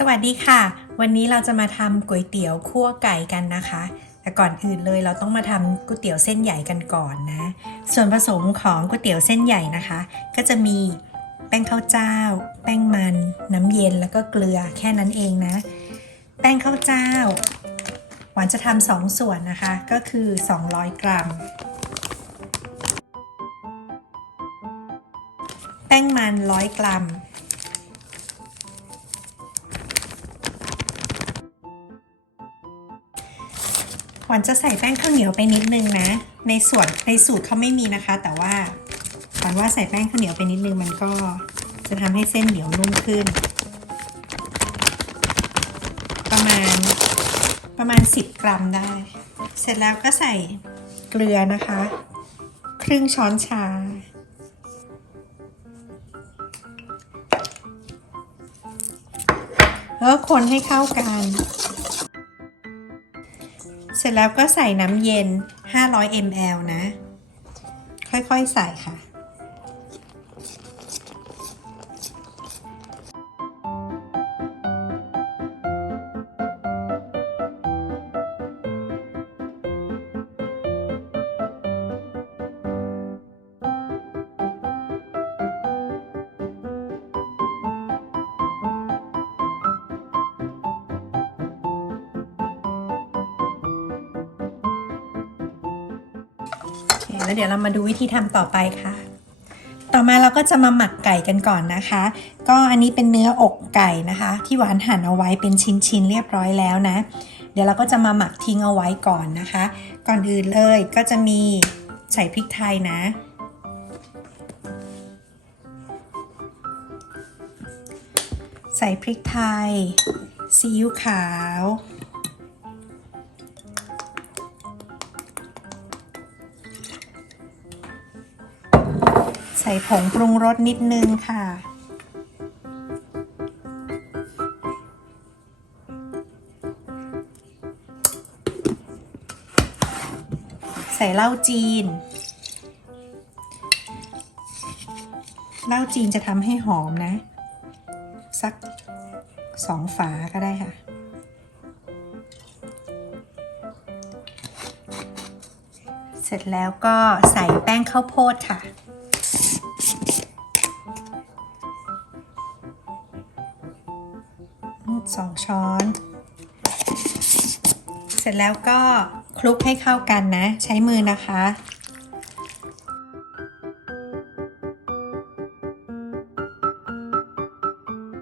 สวัสดีค่ะ วันนี้เราจะมาทำก๋วยเตี๋ยวคั่วไก่กันนะคะ แต่ก่อนอื่นเลยเราต้องมาทำก๋วยเตี๋ยวเส้นใหญ่กันก่อนนะ ส่วนผสมของก๋วยเตี๋ยวเส้นใหญ่นะคะ ก็จะมีแป้งข้าวเจ้า แป้งมัน น้ำเย็นแล้วก็เกลือแค่นั้นเองนะ แป้งข้าวเจ้า หวานจะทำสองส่วนนะคะ ก็คือ 200 กรัม แป้งมัน 100 กรัม หวานจะใส่แป้งข้าวเหนียวไปนิดนึงนะ ในส่วนในสูตรเขาไม่มีนะคะ แต่ว่าหวานว่าใส่แป้งข้าวเหนียวไปนิดนึงมันก็จะทำให้เส้นเหนียวนุ่มขึ้น ประมาณประมาณ 10 กรัมได้ เสร็จแล้วก็ใส่เกลือนะคะ ครึ่งช้อนชาแล้วคนให้เข้ากัน เสร็จแล้วก็ใส่น้ำเย็น 500 ml นะ ค่อยๆ ใส่ค่ะ แล้วเดี๋ยวเรามาดูวิธีทำต่อไปค่ะ ต่อมาเราก็จะมาหมักไก่กันก่อนนะคะ ก็อันนี้เป็นเนื้ออกไก่นะคะ ที่หวานหั่นเอาไว้เป็นชิ้นๆเรียบร้อยแล้วนะ เดี๋ยวเราก็จะมาหมักทิ้งเอาไว้ก่อนนะคะ ก่อนอื่นเลยก็จะมีใส่พริกไทยนะใส่พริกไทยซีอิ๊วขาว ส่ผงปรุงรสนิดนึงค่ะ ใส่เหล้าจีน เหล้าจีนจะทำให้หอมนะ สักสองฝาก็ได้ค่ะเสร็จแล้วก็ใส่แป้งข้าวโพดค่ะ สองช้อน เสร็จแล้วก็คลุกให้เข้ากันนะ ใช้มือนะคะ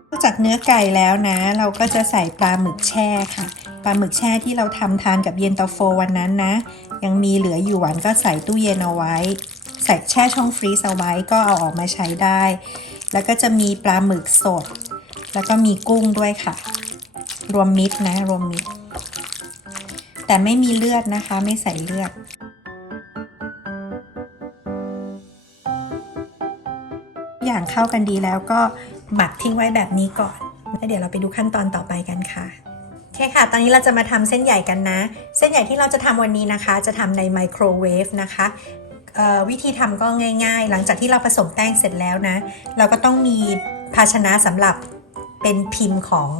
นอกจากเนื้อไก่แล้วนะ เราก็จะใส่ปลาหมึกแช่ค่ะ ปลาหมึกแช่ที่เราทำทานกับเย็นตาโฟวันนั้นนะ ยังมีเหลืออยู่หวานก็ใส่ตู้เย็นเอาไว้ ใส่แช่ช่องฟรีซเอาไว้ก็เอาออกมาใช้ได้ แล้วก็จะมีปลาหมึกสด แล้วก็มีกุ้งด้วยค่ะ รวมมิตรนะ รวมมิตร แต่ไม่มีเลือดนะคะ ไม่ใส่เลือดอย่างเข้ากันดีแล้วก็หมักทิ้งไว้แบบนี้ก่อนแล้วเดี๋ยวเราไปดูขั้นตอนต่อไปกันค่ะโอเคค่ะ ตอนนี้เราจะมาทำเส้นใหญ่กันนะ เส้นใหญ่ที่เราจะทำวันนี้นะคะ จะทำในไมโครเวฟนะคะวิธีทำก็ง่าย ๆ หลังจากที่เราผสมแป้งเสร็จแล้วนะ เราก็ต้องมีภาชนะสำหรับ เป็นพิมพ์ของ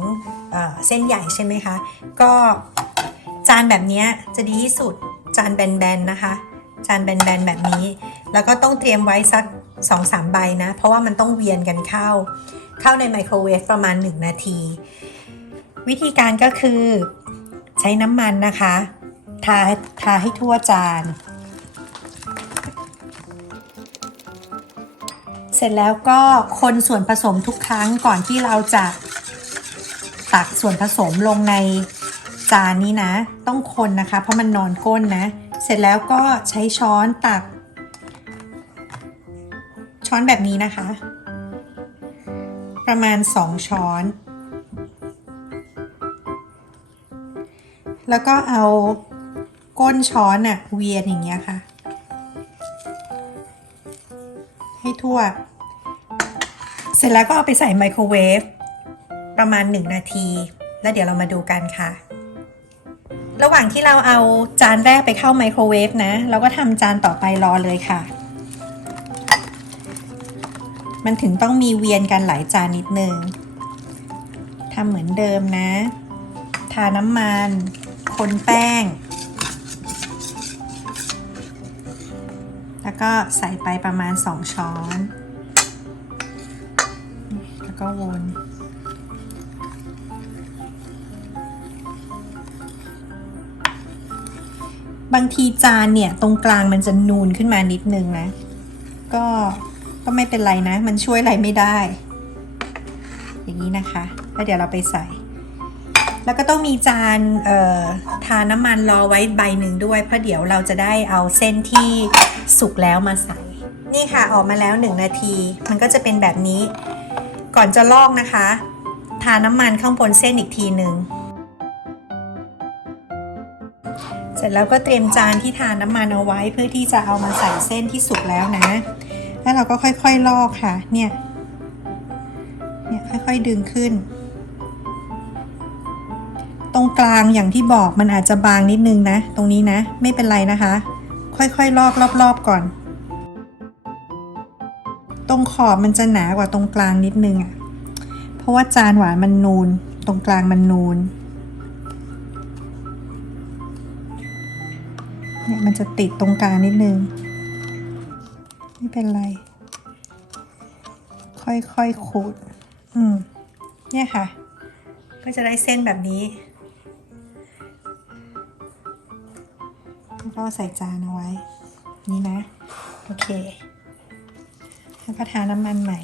เอเส้นใหญ่ใช่ไหมคะ ก็จานแบบนี้จะดีที่สุดจานแบนๆนะคะ จานแบนๆแบบนี้ แล้วก็ต้องเตรียมไว้สัก2-3ใบนะ เพราะว่ามันต้องเวียนกันเข้า เข้าในไมโครเวฟประมาณ 1 นาที วิธีการก็คือใช้น้ำมันนะคะ ทาทาให้ทั่วจาน เสร็จแล้วก็คนส่วนผสมทุกครั้งก่อนที่เราจะตักส่วนผสมลงในจานนี้นะ ต้องคนนะคะ เพราะมันนอนก้นนะ เสร็จแล้วก็ใช้ช้อนตัก ช้อนแบบนี้นะคะ ประมาณ 2 ช้อน แล้วก็เอาก้นช้อนอะเวียนอย่างเงี้ยค่ะ ให้ทั่ว เสร็จแล้วก็เอาไปใส่ไมโครเวฟประมาณ 1 นาที แล้วเดี๋ยวเรามาดูกันค่ะ ระหว่างที่เราเอาจานแรกไปเข้าไมโครเวฟนะ เราก็ทำจานต่อไปรอเลยค่ะ มันถึงต้องมีเวียนกันหลายจานนิดนึงทำเหมือนเดิมนะ ทาน้ำมัน คนแป้ง แล้วก็ใส่ไปประมาณ 2 ช้อน แล้วก็วนบางทีจานเนี่ย ตรงกลางมันจะนูนขึ้นมานิดนึงนะ ก็ก็ไม่เป็นไรนะ มันช่วยอะไรไม่ได้ อย่างนี้นะคะ แล้วเดี๋ยวเราไปใส่ แล้วก็ต้องมีจานเอ่อทาน้ำมันรอไว้ใบหนึ่งด้วยเพราะเดี๋ยวเราจะได้เอาเส้นที่สุกแล้วมาใส่ นี่ค่ะออกมาแล้ว 1 นาที มันก็จะเป็นแบบนี้ ก่อนจะลอกนะคะ ทาน้ำมันข้างบนเส้นอีกทีหนึ่งเสร็จแล้วก็เตรียมจานที่ทาน้ำมันเอาไว้เพื่อที่จะเอามาใส่เส้นที่สุกแล้วนะ แล้วเราก็ค่อยๆลอกค่ะ เนี่ย เนี่ยค่อยๆดึงขึ้น รงกลางอย่างที่บอกมันอาจจะบางนิดนึงนะ ตรงนี้นะ ไม่เป็นไรนะคะ ค่อยๆลอกรอบๆก่อน ตรงขอบมันจะหนากว่าตรงกลางนิดนึงอะเพราะว่าจานหวานมันนูน ตรงกลางมันนูนเนี่ยมันจะติดตรงกลางนิดนึง ไม่เป็นไร ค่อยๆขูด อืม เนี่ยค่ะ ก็จะได้เส้นแบบนี้ ก็ใส่จานเอาไว้ นี่นะ โอเค แล้วก็ทาน้ำมันใหม่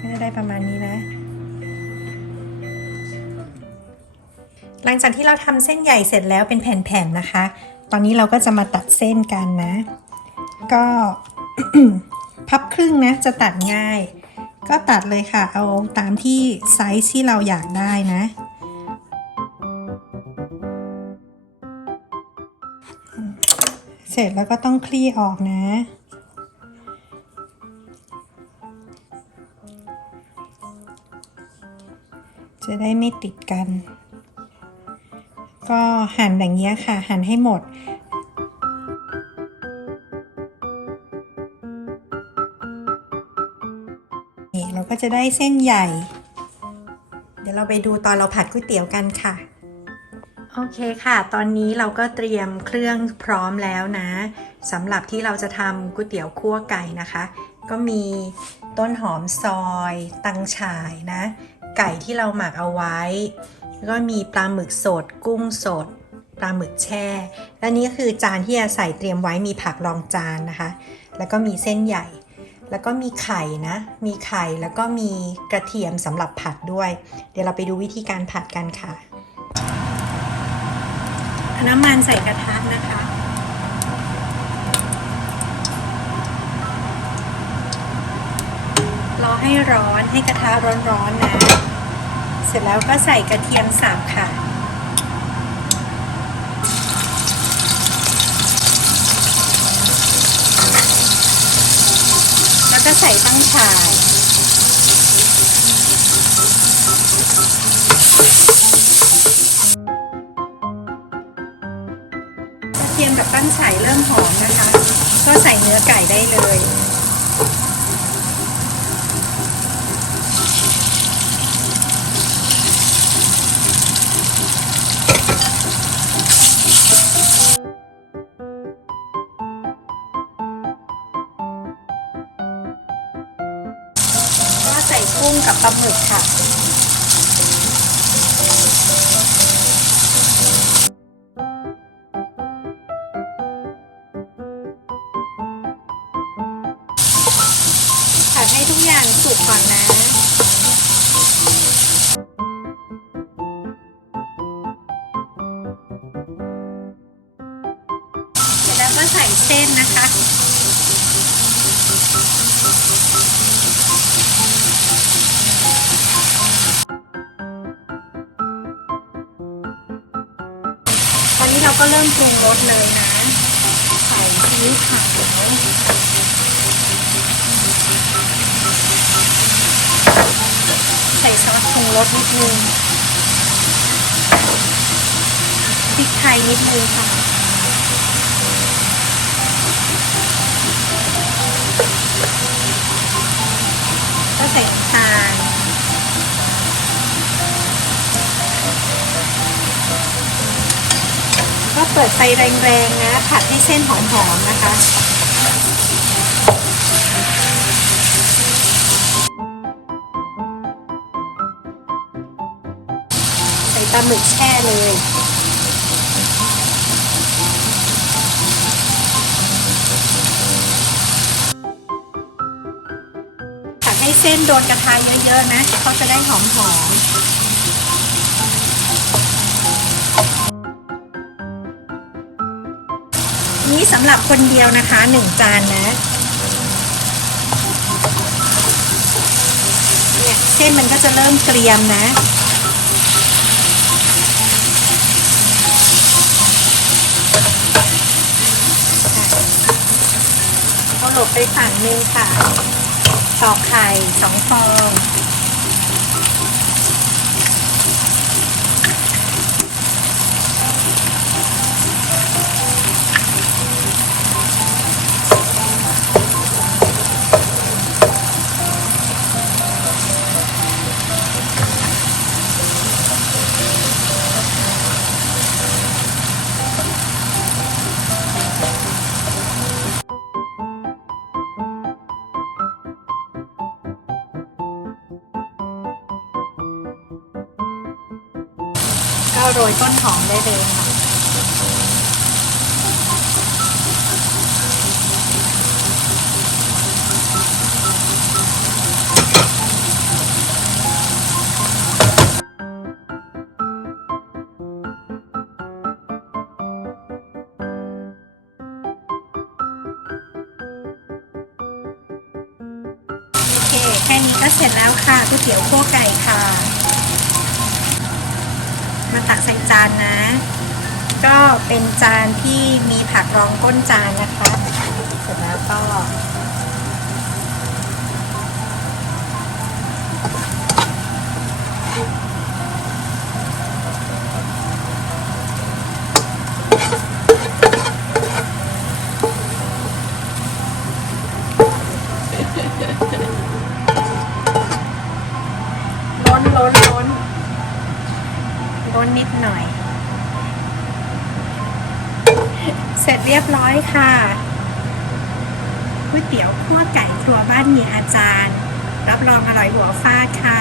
ก็จะได้ประมาณนี้นะ หลังจากที่เราทำเส้นใหญ่เสร็จแล้วเป็นแผ่นๆนะคะ ตอนนี้เราก็จะมาตัดเส้นกันนะ ก็พับครึ่งนะจะตัดง่าย ก็ตัดเลยค่ะ เอาตามที่ไซส์ที่เราอยากได้นะ เสร็จแล้วก็ต้องคลี่ออกนะจะได้ไม่ติดกัน ก็หั่นอย่างเงี้ยค่ะ หั่นให้หมด นี่เราก็จะได้เส้นใหญ่ เดี๋ยวเราไปดูตอนเราผัดก๋วยเตี๋ยวกันค่ะ โอเคค่ะ ตอนนี้เราก็เตรียมเครื่องพร้อมแล้วนะสำหรับที่เราจะทำก๋วยเตี๋ยวคั่วไก่นะคะ ก็มีต้นหอมซอย ตังฉ่ายนะ ไก่ที่เราหมักเอาไว้ แล้วก็มีปลาหมึกสด กุ้งสด ปลาหมึกแช่ และนี่ก็คือจานที่จะใส่เตรียมไว้มีผักรองจานนะคะ แล้วก็มีเส้นใหญ่ แล้วก็มีไข่นะ มีไข่แล้วก็มีกระเทียมสำหรับผัดด้วย เดี๋ยวเราไปดูวิธีการผัดกันค่ะน้ำมันใส่กระทะนะคะรอให้ร้อนให้กระทะร้อนๆนะ เสร็จแล้วก็ใส่กระเทียมสับค่ะ แล้วก็ใส่ตั้งฉ่าย กระเทียมกับตั้งฉ่ายเริ่มหอมนะคะ ก็ใส่เนื้อไก่ได้เลย กุ้งกับปลาหมึกค่ะ ผัดให้ทุกอย่างสุกก่อนนะแล้วก็ใส่เส้นนะคะ ก็เริ่มปรุงรสเลยนะ ใส่ซีอิ๊วขาวใส่ซอสปรุงรสนิดนึงพริกไทยนิดนึงค่ะ ก็เปิดไฟแรงๆนะผัดให้เส้นหอมๆนะคะใส่ปลาหมึกแช่เลยผัดให้เส้นโดนกระทะเยอะๆนะเขาจะได้หอมๆ สำหรับคนเดียวนะคะหนึ่งจานนะเนี่ยเส้นมันก็จะเริ่มเกรียมนะก็หลบไปฝั่งนึงค่ะตอกไข่สองฟอง น ก็เป็นจานที่มีผักรองก้นจานนะคะเสร็จแล้วก็ล้นล้นล้นล้นนิดหน่อย เสร็จเรียบร้อยค่ะก๋วยเตี๋ยวขั้วไก่ครัวบ้านเมียอาจารย์ รับรองอร่อยหัวฟาดค่ะ